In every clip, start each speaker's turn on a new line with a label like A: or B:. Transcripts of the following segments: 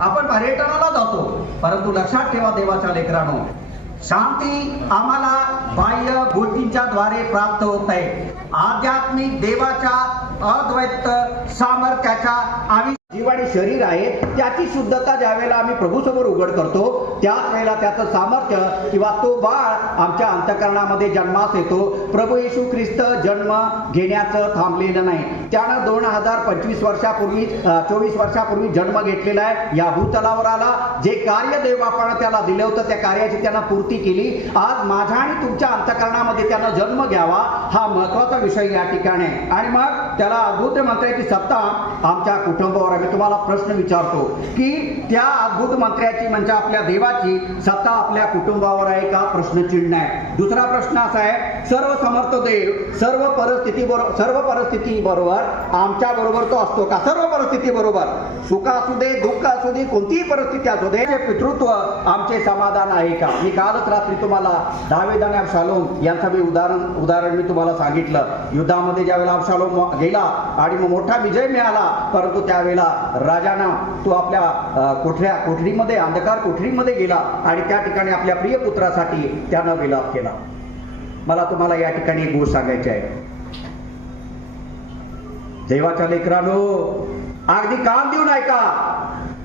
A: आपण पर्यटनाला जातो परंतु लक्षात ठेवा देवाच्या लेकरांनो शांती आम्हाला बाह्य गोष्टींच्या द्वारे प्राप्त होत आहे. आध्यात्मिक देवाच्या अद्वैत सामर्थ्याच्या आविष्कार जीव आणि शरीर आहे त्याची शुद्धता ज्या वेळेला आम्ही प्रभू समोर उघड करतो त्याच वेळेला त्याचं सामर्थ्य किंवा तो बाळ आमच्या अंतकरणामध्ये जन्मास येतो. प्रभू येशू ख्रिस्त जन्म घेण्याचं थांबलेलं नाही. त्यानं दोन हजार पंचवीस वर्षापूर्वी चोवीस वर्षापूर्वी जन्म घेतलेला आहे. या भूतलावर आला. जे कार्य देव त्याला दिलं होतं त्या कार्याची त्यानं पूर्ती केली. आज माझ्या आणि तुमच्या अंतकरणामध्ये त्यानं जन्म घ्यावा हा महत्त्वाचा विषय या ठिकाणी आहे. आणि मग त्याला अद्भुत मंत्र्याची सत्ता आमच्या कुटुंबावर मी तुम्हाला प्रश्न विचारतो की त्या अद्भुत मंत्र्याची म्हणजे आपल्या देवाची सत्ता आपल्या कुटुंबावर आहे का? प्रश्नचिन्ह आहे. दुसरा प्रश्न असा आहे सर्व समर्थ देव सर्व परिस्थिती बरोबर सर्व परिस्थिती बरोबर आमच्या बरोबर तो असतो का? सर्व परिस्थिती बरोबर. सुख असू दे दुःख असू दे कोणतीही परिस्थिती असू दे हे पितृत्व आमचे समाधान आहे का? मी कालच रात्री तुम्हाला दावेद आणि अबशालोम यांचं मी उदाहरण उदाहरण मी तुम्हाला सांगितलं. युद्धामध्ये ज्यावेळेला अफशालोम गेला आणि मग मोठा विजय मिळाला परंतु त्यावेळेला राजाना तो आपल्या अं, कोठऱ्या कोठडीमध्ये अंधकार कोठडीमध्ये गेला आणि त्या ठिकाणी आपल्या प्रिय पुत्रासाठी त्यानं विलाप केला. मला तुम्हाला या ठिकाणी एक गोष्ट सांगायची आहे. देवाच्या लेकरानो अगदी काम देऊन ऐका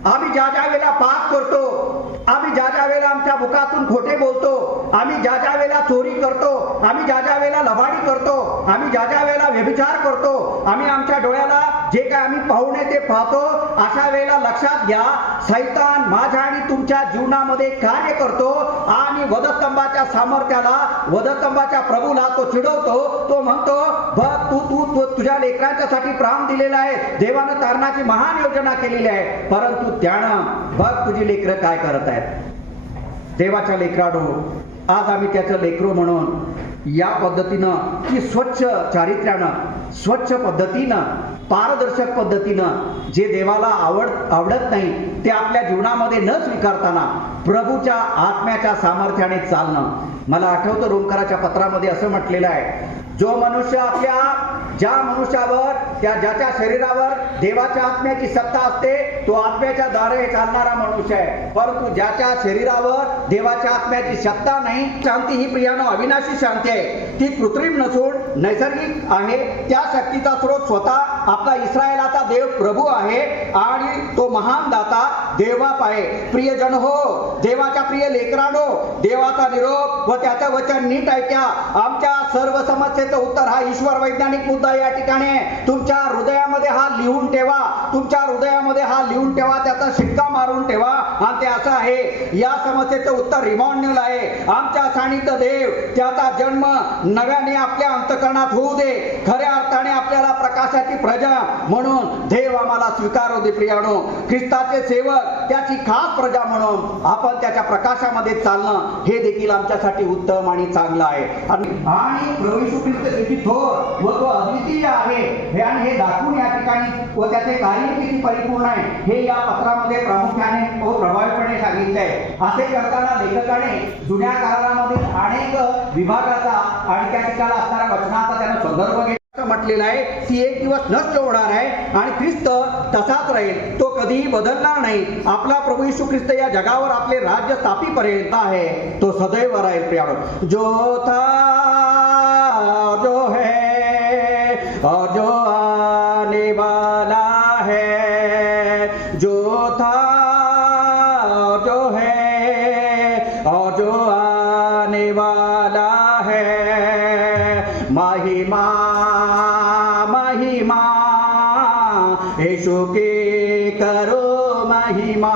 A: आम्ही ज्या ज्या वेळेला पाप करतो आम्ही ज्या ज्या वेळेला आमच्या मुखातून खोटे बोलतो आम्ही ज्या ज्या वेळेला चोरी करतो आम्ही ज्या ज्या वेळेला लबाडी करतो आम्ही ज्या ज्या वेळेला व्यभिचार करतो आम्ही आमच्या डोळ्याला जे काय आम्ही पाहुणे ते पाहतो अशा वेळेला लक्षात घ्या सैतान माझ्या आणि तुमच्या जीवनामध्ये कार्य करतो आणि वधस्तंभाच्या सामर्थ्याला वधस्तंभाच्या प्रभूला तो चिडवतो तो म्हणतो बघ तू तू तु तुझ्या लेकरांच्यासाठी प्राण दिलेला आहे देवानं तारणाची महान योजना केलेली आहे परंतु त्यानं बघ तुझी लेकरं काय करत आहे आहेत. देवाच्या लेकराडो आज आम्ही त्याचं लेकरो म्हणून या पद्धतीनं की स्वच्छ चारित्र्यानं स्वच्छ पद्धतीनं पारदर्शक पद्धतीनं जे देवाला आवड आवडत नाही ते आपल्या जीवनामध्ये न स्वीकारताना प्रभूच्या आत्म्याच्या सामर्थ्याने चालणं. मला आठवतं रोमकराच्या पत्रामध्ये असं म्हटलेलं आहे जो मनुष्य आपल्या ज्या मनुष्यावर त्या ज्याच्या शरीरावर देवाच्या आत्म्याची सत्ता असते तो आत्म्याच्या द्वारे चालणारा मनुष्य आहे. परंतु ज्याच्या शरीरावर देवाच्या आत्म्याची सत्ता नाही शांती ही प्रियानो अविनाशी शांती आहे. ती कृत्रिम नसून नैसर्गिक आहे. त्या शक्तीचा स्रोत स्वतः आपला इस्रायलाचा देव प्रभू आहे आणि तो महान दाता देवाप आहे. प्रियजन हो देवाच्या प्रिय लेकरानो देवाचा निरोप व त्याचं वचन नीट ऐक्या आमच्या सर्व समस्येचं उत्तर हा ईश्वर वैज्ञानिक मुद्दा या ठिकाणी आहे. तुमच्या हृदयामध्ये हा लिहून ठेवा. तुमच्या हृदयामध्ये हा लिहून ठेवा. त्याचा शिक्का मारून ठेवा. आणि ते असं आहे या समस्येचं उत्तर रिमॉन्युल आहे. आमच्या सानिध्य देव त्याचा जन्म नव्याने आपल्या अंतकरणात होऊ दे. खऱ्या अर्थाने आपल्याला प्रकाशाची प्रजा म्हणून देव आम्हाला स्वीकारू दे प्रियाणू ख्रिस्ताचे सेवक त्याची खास प्रजा म्हणून आपण त्याच्या प्रकाशामध्ये चालणं हे देखील आमच्यासाठी उत्तम आणि चांगलं आहे. आणि प्रवेश ख्रिस्त किती थोर व तो अद्वितीय आहे हे आणि हे दाखवून या ठिकाणी व त्याचे कार्य किती परिपूर्ण आहे हे या पत्रामध्ये प्रामुख्याने व प्रभावीपणे सांगितले आहे असे करताना लेखकाने जुन्या काळामध्ये अनेक विभागाचा आणि त्या ठिकाणी असणाऱ्या वचनाचा त्यानं संदर्भ घेतला. असं म्हटलेलं आहे ती एक दिवस नष्ट होणार आहे आणि ख्रिस्त तसाच राहील. तो कधीही बदलणार नाही. आपला प्रभू येशू ख्रिस्त या जगावर आपले राज्य स्थापीपर्यंत आहे. तो सदैव राहील प्रियानो. जो था जो है और जो है महिमा महिमा यीशु की करो महिमा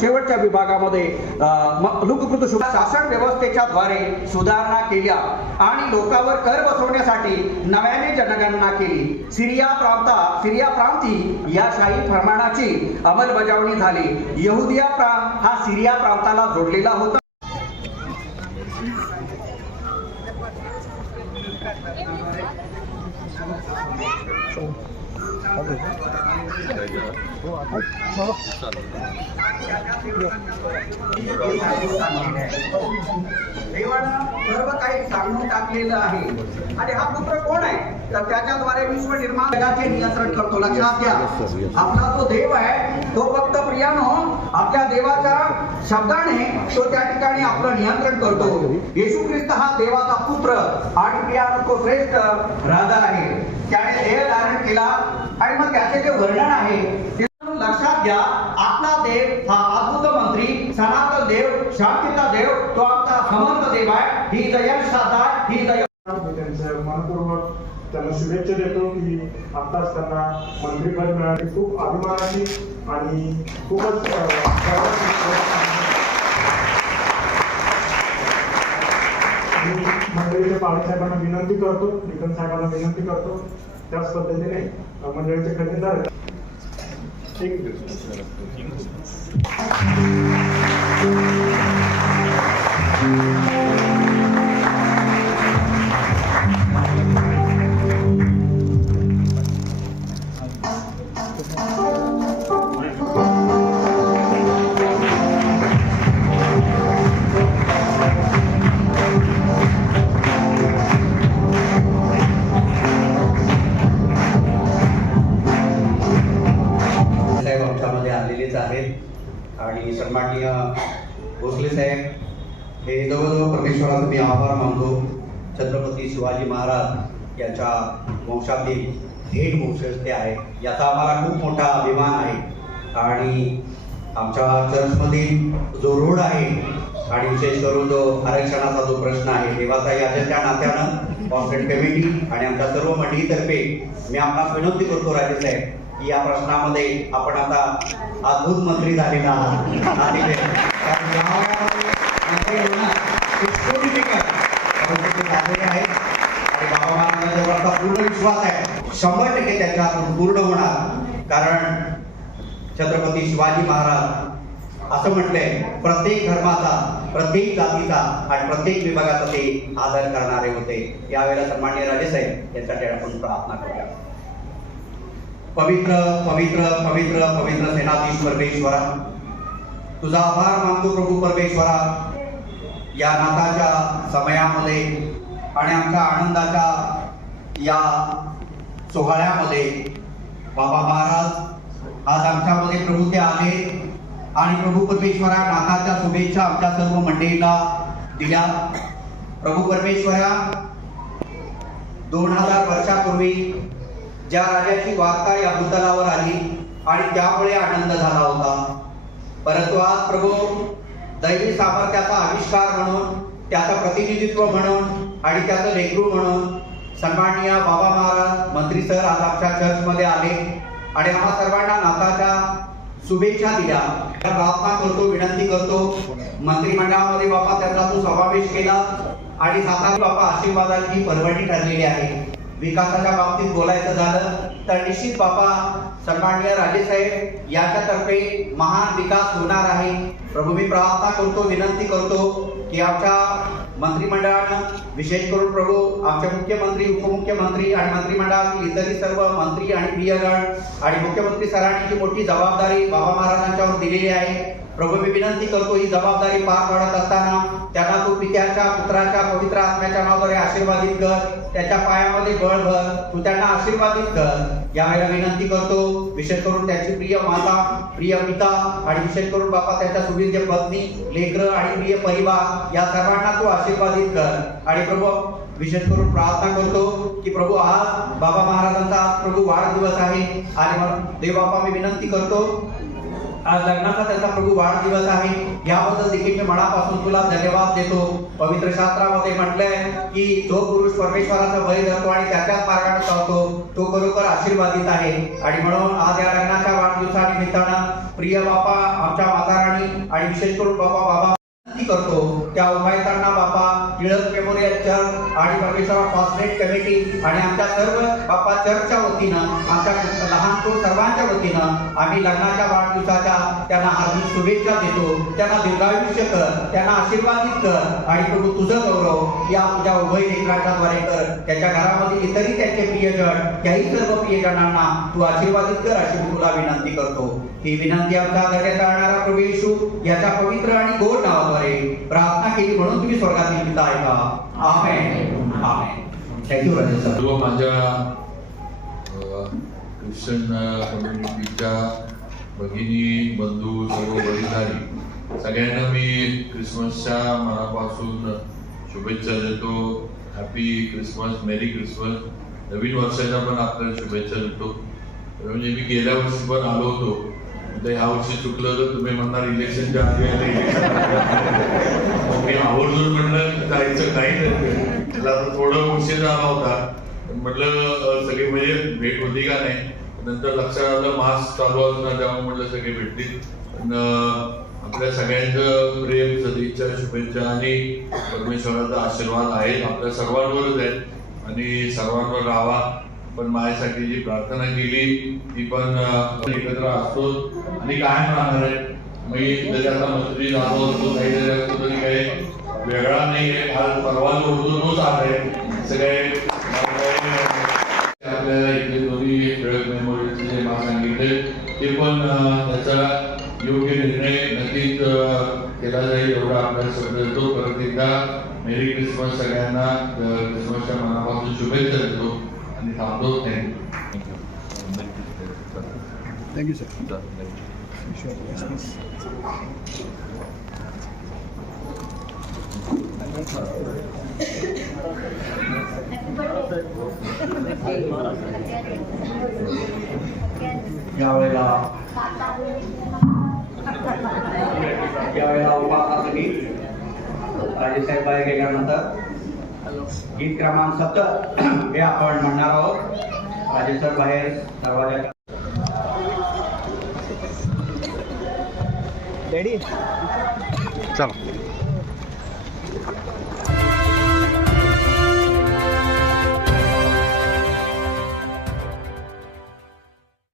A: शेवटच्या विभागामध्ये लोककृत शासन व्यवस्थेच्या द्वारे सुधारणा केल्या आणि लोकांवर कर बसवण्यासाठी नव्याने जनगणना केली. सिरिया प्रांता सिरिया प्रांती या शाही प्रमाणाची अंमलबजावणी झाली. यहुदिया प्रांत हा सिरिया प्रांताला जोडलेला होता. देवानं सर्व काही सांगून टाकलेलं आहे. आणि हा पुत्र कोण आहे? तर त्याच्याद्वारे विश्व निर्माण जगाचे नियंत्रण करतो लक्षात घ्या. आपला जो देव आहे तो फक्त प्रियानो आपल्या देवाच्या शब्दाने तो त्या ठिकाणी आपलं नियंत्रण करतो. येशू ख्रिस्त हा देवाचा पुत्र आणि प्रियानो तो श्रेष्ठ राजा आहे. त्याने देह धारण केला. आणि मग त्याचे जे वर्णन आहे ते लक्षात घ्या. आपला देव हा अद्भुत मंत्री सनातन देव शांतीचा देव तो आमचा समर्थ देव आहे. ही जयन साधा ही जय
B: त्यांचं मनपूर्वक त्यांना शुभेच्छा देतो की आत्ताच त्यांना मंत्रीपद मिळाले. खूप अभिमानाची आणि खूपच मंडळीच्या गर्वाची साहेबांना विनंती करतो निकन साहेबांना विनंती करतो त्याच पद्धतीने मंडळीचे खजिनदार आहेत. एक
A: साहेब छत्रपती शिवाजी महाराज यांच्या वंशातील थेट वंशज ते आहेत. याचा आम्हाला खूप मोठा अभिमान आहे. आणि आमच्या चर्चमधील जो रोड आहे आणि विशेष करून जो आरक्षणाचा जो प्रश्न आहे देवाचा याच्या नात्यानं कॉन्फ्रेंट कमिटी आणि आमच्या सर्व मंडळीतर्फे मी आपणास विनंती करतो राजे साहेब की या प्रश्नामध्ये आपण आता अद्भुत मंत्री झालेला आहात अतिशय. कारण गावागावामध्ये मंत्री होणं हे सोयीस्कर. आहेत. आणि बाबा पूर्ण विश्वास आहे शंभर टक्के त्याच्या पूर्ण होणार. कारण छत्रपती शिवाजी महाराज असं म्हटलंय प्रत्येक धर्माचा प्रत्येक जातीचा आणि प्रत्येक विभागाचा ते आदर करणारे होते. यावेळेला सन्मान्य राजेसाहेब यांच्यासाठी आपण प्रार्थना करूया. पवित्र पवित्र पवित्र पवित्र सेनाधीश परमेश्वरा. तुझा आभार मानतो प्रभू परमेश्वरा. या नाताच्या समयामध्ये आणि आमच्या आनंदाच्या या सोहळ्यामध्ये बाबा महाराज आज आमच्यामध्ये प्रभू ते आले आणि प्रभू परमेश्वरा नाताच्या शुभेच्छा आमच्या सर्व मंडळीला दिल्या. प्रभू परमेश्वरा दोन हजार वर्षापूर्वी ज्या राजाची वार्ता या भूतलावर आली आणि त्यामुळे आनंद झाला होता. परंतु आज प्रभू दैवी सामर्थ्याचा आविष्कार म्हणून त्याचं प्रतिनिधित्व म्हणून आणि त्याचं लेखरू म्हणून सन्माननीय बाबा महाराज मंत्री सर आज आमच्या चर्चमध्ये आले आणि आम्हा सर्वांना नाताच्या शुभेच्छा दिल्या. प्रार्थना करतो विनंती करतो. मंत्रिमंडळामध्ये बाबा त्याचा तू समावेश केला आणि सातारी बाबा आशीर्वादाची परवडणी ठरलेली आहे. विकासाच्या बाबतीत बोलायचं झालं तर निश्चित बाबा सन्माननीय राजेसाहेब यांच्यातर्फे महान विकास होणार आहे. प्रभू मी प्रार्थना करतो विनंती करतो की आमच्या मंत्रिमंडळानं विशेष करून प्रभू आमच्या मुख्यमंत्री उपमुख्यमंत्री आणि मंत्रिमंडळातील इतरही सर्व मंत्री आणि प्रियगण आणि मुख्यमंत्री सरांनी जी मोठी जबाबदारी बाबा महाराजांच्यावर दिलेली आहे प्रभू मी विनंती करतो ही जबाबदारी पार पाडत असताना त्यांना तू पित्याच्या पुत्राच्या पवित्र आत्म्याच्या नावाद्वारे आशीर्वादित कर. त्याच्या पायामध्ये बळ भर. तू त्यांना आशीर्वादित कर. यावेळेला विनंती करतो विशेष करून त्याची प्रिय माता प्रिय पिता आणि विशेष करून बापा त्याच्या सुविद्य पत्नी लेकर आणि प्रिय परिवार या सर्वांना तू आशीर्वादित कर. आणि प्रभू विशेष करून प्रार्थना करतो की प्रभू आज बाबा महाराजांचा आज प्रभू वाढदिवस आहे. आणि मग देव बापा मी विनंती करतो आज लग्नाचा त्याचा प्रभू वाढदिवस आहे. याबद्दल देखील मी मनापासून तुला धन्यवाद देतो. पवित्र शास्त्रामध्ये म्हटलंय की जो पुरुष परमेश्वराचा बळी धरतो आणि त्याच्याच मार्गाने चालतो तो खरोखर आशीर्वादित आहे. आणि म्हणून आज या लग्नाच्या वाढदिवसानिमित्तानं प्रिय बापा आमच्या माता राणी आणि विशेष करून बापा बाबा ती करतो. त्या उमायतांना बापा टिळक मेमोरियल चर्च आणि परमेश्वर कॉस्मेट कमिटी आणि आमच्या सर्व बापा चर्चच्या वतीनं आमच्या लहान तो सर्वांच्या वतीनं आम्ही लग्नाच्या वाढदिवसाच्या त्यांना हार्दिक शुभेच्छा देतो. त्यांना दीर्घायुष्य कर त्यांना आशीर्वादित कर आणि प्रभू तुझं गौरव या तुझ्या उभय लेखनाच्याद्वारे कर. त्याच्या घरामध्ये इतरही त्यांचे प्रियजन त्याही सर्व प्रियजनांना तू आशीर्वादित कर अशी मी तुला विनंती करतो. ही विनंती आमच्या दर्यात राहणारा प्रभू येशू याच्या पवित्र आणि गोड नावाद्वारे प्रार्थना केली म्हणून तुम्ही स्वर्गातील पिता आहे का? Amen. Amen. Thank you Rajesh sir.
C: सर्व माझ्या अ, ख्रिश्चन कम्युनिटीच्या भगिनी बंधू सर्व बळीधारी सगळ्यांना मी क्रिसमसच्या मनापासून शुभेच्छा देतो. हॅपी क्रिसमस मेरी क्रिसमस नवीन वर्षाच्या पण आपल्याला शुभेच्छा देतो. म्हणजे मी गेल्या वर्षी पण आलो होतो. तर ह्या वर्षी चुकलं तर तुम्ही म्हणणार इलेक्शनच्या आधी इलेक्शन मी आवर्जून म्हणलं जायचं नाही. त्याला आता थोडं उशीर झाला होता. म्हटलं सगळे म्हणजे भेट होती का नाही? नंतर लक्षात आलं मास्क चालू असणार त्यामुळे म्हटलं सगळे भेटतील आपल्या सगळ्यांचं प्रेम सदिच्छा शुभेच्छा आणि परमेश्वराचा आशीर्वाद आहे आपल्या सर्वांवरच आहे आणि सर्वांवर राहावा. पण माझ्यासाठी जी प्रार्थना केली ती पण एकत्र असतो आणि कायम राहणार आहे? मी जरी आता मंत्री झालो असतो काही असतो तरी काही वेगळा नाही आहे. काल परवा जोडतो तोच आहे. सगळे आपल्याला इथले दोन्ही टिळक मेमोरियलचे जे मला सांगितले ते पण त्याचा योग्य निर्णय नक्कीच केला जाईल एवढा आपल्याला शब्द परत एकदा मेरी क्रिसमस सगळ्यांना क्रिसमसच्या मनापासून शुभेच्छा देतो. आणि थांबतो थँक्यू
D: थँक्यू सर
A: यावेळेला यावेळेला उपासनासाठी राजेसाहेब बाहेर गेल्यानंतर गीत क्रमांक सत्तर. हे आपण म्हणणार आहोत. राजेसर बाहेर दरवाजाच्या
D: चला.